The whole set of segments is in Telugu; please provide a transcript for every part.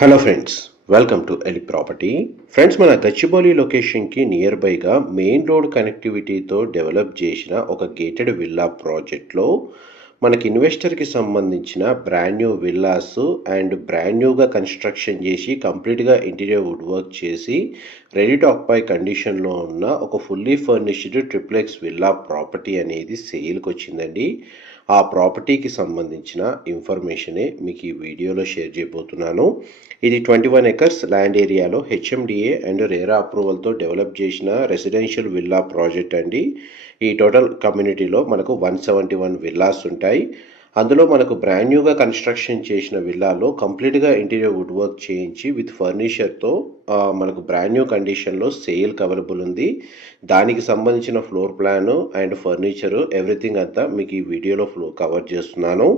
Hello friends, welcome to Eli property. Friends, మన గచ్చిబౌలి లొకేషన్కి నియర్ బైగా మెయిన్ రోడ్ కనెక్టివిటీతో డెవలప్ చేసిన ఒక గేటెడ్ విల్లా ప్రాజెక్ట్లో మనకి ఇన్వెస్టర్కి సంబంధించిన brand new villas and brand న్యూగా కన్స్ట్రక్షన్ చేసి కంప్లీట్గా ఇంటీరియర్ వుడ్ వర్క్ చేసి రెడీ టు ఆక్యుపై కండిషన్లో ఉన్న ఒక fully furnished triplex villa property అనేది సేల్కి వచ్చిందండి. ఆ ప్రాపర్టీకి సంబంధించిన ఇన్ఫర్మేషనే మీకు ఈ వీడియోలో షేర్ చేయబోతున్నాను. ఇది 21 ఎకర్స్ ల్యాండ్ ఏరియాలో హెచ్ఎండిఏ అండ్ రేరా అప్రూవల్తో డెవలప్ చేసిన రెసిడెన్షియల్ విల్లా ప్రాజెక్ట్ అండి. ఈ టోటల్ కమ్యూనిటీలో మనకు 171 విల్లాస్ ఉంటాయి. అందులో మనకు బ్రాండ్ న్యూగా కన్స్ట్రక్షన్ చేసిన విల్లాలో కంప్లీట్గా ఇంటీరియర్ వుడ్ వర్క్ చేయించి విత్ ఫర్నిచర్తో మనకు బ్రాండ్ న్యూ కండిషన్లో సేల్కి అవైలబుల్ ఉంది. దానికి సంబంధించిన floor plan and furniture everything అంతా మీకు ఈ వీడియోలో కవర్ చేస్తున్నాను.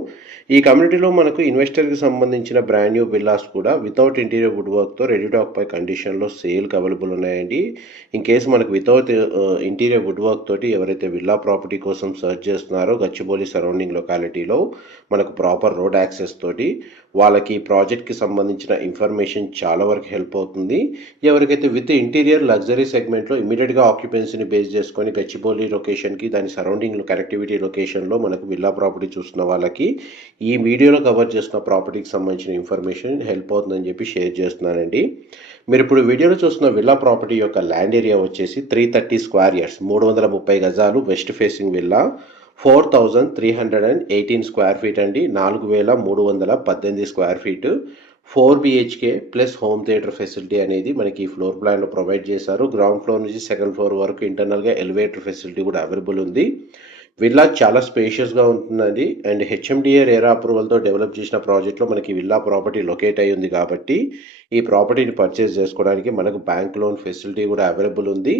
ఈ కమ్యూనిటీలో మనకు ఇన్వెస్టర్కి సంబంధించిన బ్రాండ్ న్యూ విల్లాస్ కూడా వితౌట్ ఇంటీరియర్ వుడ్ వర్క్తో రెడీ టు ఆక్యుపై కండిషన్లో సేల్కి అవైలబుల్ ఉన్నాయండి. ఇన్ కేసు మనకు వితౌట్ ఇంటీరియర్ వుడ్ వర్క్ తోటి ఎవరైతే విల్లా ప్రాపర్టీ కోసం సర్చ్ చేస్తున్నారో గచ్చిబౌలి సరౌండింగ్ లొకాలిటీలో మనకు ప్రాపర్ రోడ్ యాక్సెస్ తోటి వాళ్ళకి ఈ ప్రాజెక్ట్కి సంబంధించిన ఇన్ఫర్మేషన్ చాలా వరకు హెల్ప్ అవుతుంది. ఎవరికైతే విత్ ఇంటీరియర్ లగ్జరీ సెగ్మెంట్లో ఇమీడియట్గా ఆక్యుపెన్సీని బేస్ చేసుకొని గచ్చిబౌలి లొకేషన్కి దాని సరౌండింగ్ కనెక్టివిటీ లొకేషన్లో మనకు విల్లా ప్రాపర్టీ చూస్తున్న వాళ్ళకి ఈ వీడియోలో కవర్ చేస్తున్న ప్రాపర్టీకి సంబంధించిన ఇన్ఫర్మేషన్ హెల్ప్ అవుతుందని చెప్పి షేర్ చేస్తున్నానండి. మీరు ఇప్పుడు వీడియోలో చూస్తున్న విల్లా ప్రాపర్టీ యొక్క ల్యాండ్ ఏరియా వచ్చేసి 330 స్క్వేర్ యార్డ్స్, 330 గజాలు west facing villa, 4318 square feet అండి, 4318 square feet, 4 BHK plus home theatre facility అనేది మనకి ఈ ఫ్లోర్ ప్లాన్లో ప్రొవైడ్ చేశారు. గ్రౌండ్ ఫ్లోర్ నుంచి సెకండ్ ఫ్లోర్ వరకు ఇంటర్నల్గా ఎలివేటర్ ఫెసిలిటీ కూడా అవైలబుల్ ఉంది. విల్లా చాలా స్పేషియస్గా ఉంటుందండి. అండ్ హెచ్ఎండిఏ రేరా అప్రూవల్తో డెవలప్ చేసిన ప్రాజెక్ట్లో మనకి విల్లా ప్రాపర్టీ లొకేట్ అయ్యి ఉంది కాబట్టి ఈ ప్రాపర్టీని పర్చేస్ చేసుకోవడానికి మనకు బ్యాంక్ లోన్ ఫెసిలిటీ కూడా అవైలబుల్ ఉంది.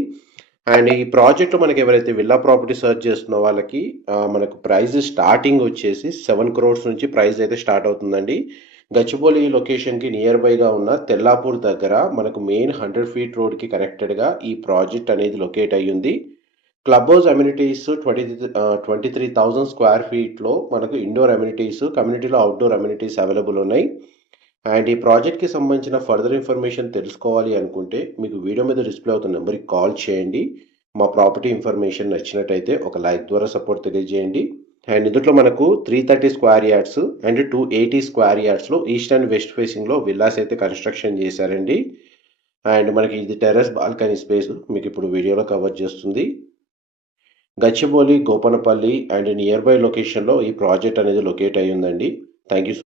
అండ్ ఈ ప్రాజెక్ట్లో మనకి ఎవరైతే విల్లా ప్రాపర్టీ సర్చ్ చేస్తున్న వాళ్ళకి మనకు ప్రైస్ స్టార్టింగ్ వచ్చేసి 7 crores నుంచి ప్రైస్ అయితే స్టార్ట్ అవుతుందండి. గచ్చిబౌలి లొకేషన్కి నియర్ బైగా ఉన్న తెల్లాపూర్ దగ్గర మనకు మెయిన్ 100 feet రోడ్కి కనెక్టెడ్గా ఈ ప్రాజెక్ట్ అనేది లొకేట్ అయ్యింది. క్లబ్ హౌస్ అమ్యూనిటీస్ 23,000 స్క్వేర్ ఫీట్లో మనకు ఇండోర్ అమ్యూనిటీస్, కమ్యూనిటీలో అవుట్డోర్ అమ్యూనిటీస్ అవైలబుల్ ఉన్నాయి. అండ్ ఈ ప్రాజెక్ట్కి సంబంధించిన ఫర్దర్ ఇన్ఫర్మేషన్ తెలుసుకోవాలి అనుకుంటే మీకు వీడియో మీద డిస్ప్లే అవుతున్న నెంబర్కి కాల్ చేయండి. మా ప్రాపర్టీ ఇన్ఫర్మేషన్ నచ్చినట్టయితే ఒక లైక్ ద్వారా సపోర్ట్ తెలియజేయండి. అండ్ ఇందులో మనకు 330 స్క్వేర్ యార్డ్స్ అండ్ 280 స్క్వేర్ యార్డ్స్లో ఈస్ట్ అండ్ వెస్ట్ ఫేసింగ్లో విల్లాస్ అయితే కన్స్ట్రక్షన్ చేశారండి. అండ్ మనకి ఇది టెర్రస్ బాల్కనీ స్పేస్ మీకు ఇప్పుడు వీడియోలో కవర్ చేస్తుంది. Gachibowli, Gopanapally and near by లొకేషన్లో ఈ ప్రాజెక్ట్ అనేది లొకేట్ అయ్యి ఉందండి. Thank you.